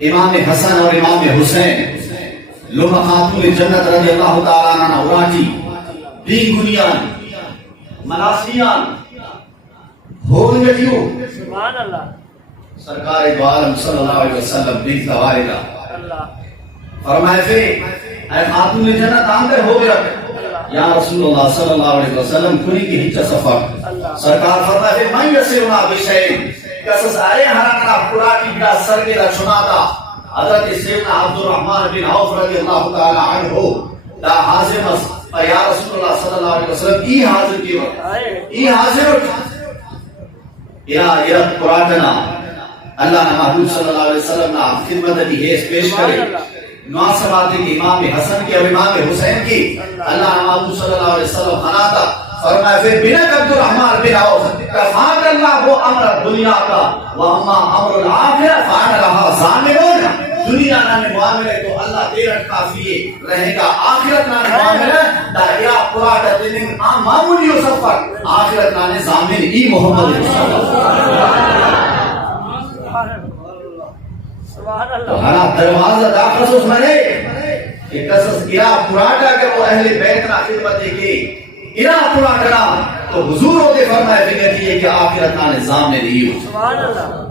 امام حسن اور امام حسین لما خاتون جنت رضی اللہ تعالیٰ عنہ اوراٹی دین گنیان مناسیان ہون گجیو سبحان اللہ سرکار دو عالم صلی اللہ علیہ وسلم بنت والدہ فرمائے تھے اے خاتون جنت آندر ہو گیا یا رسول اللہ صلی اللہ علیہ وسلم کنی کی ہچا سفر سرکار فرمائے تھے من یسرنا بشین کسس آئے ہرانا پراٹی بلا سرگے دا چناتا حضرت سیدنا عبدالرحمن بن عوف رضی اللہ تعالی عنہ لا حاضر مس یا رسول اللہ صلی اللہ علیہ وسلم ای حاضر کی وقت ای حاضر الہ قرآننا اللہ نے محبوب صلی اللہ علیہ وسلم نے خدمت دی حیث پیش کرے ناصبات کی امام حسن کی اور امام حسین کی اللہ نے محبوب صلی اللہ علیہ وسلم خناتا فرمائے پھر بنت عبدالرحمن بن عوف کفاک اللہ وہ امر دنیا کا واما امر الآخرہ فان رہا ضامنون دنیا نانے معاملے تو اللہ دیرت کافی رہے گا آخرت نانے معاملے دائرہ قرآن دنیں معمولی و سفر آخرت نانے ضامن ای محمد تو ہنا دروازہ دا خصوص منے کہ قصص گرا پراٹا کہ وہ اہل بیتنا خدمت کی گرا پراٹا تو حضور ہوتے فرمائے فکر کیے کہ آخرت نانے ضامن ای سبحان اللہ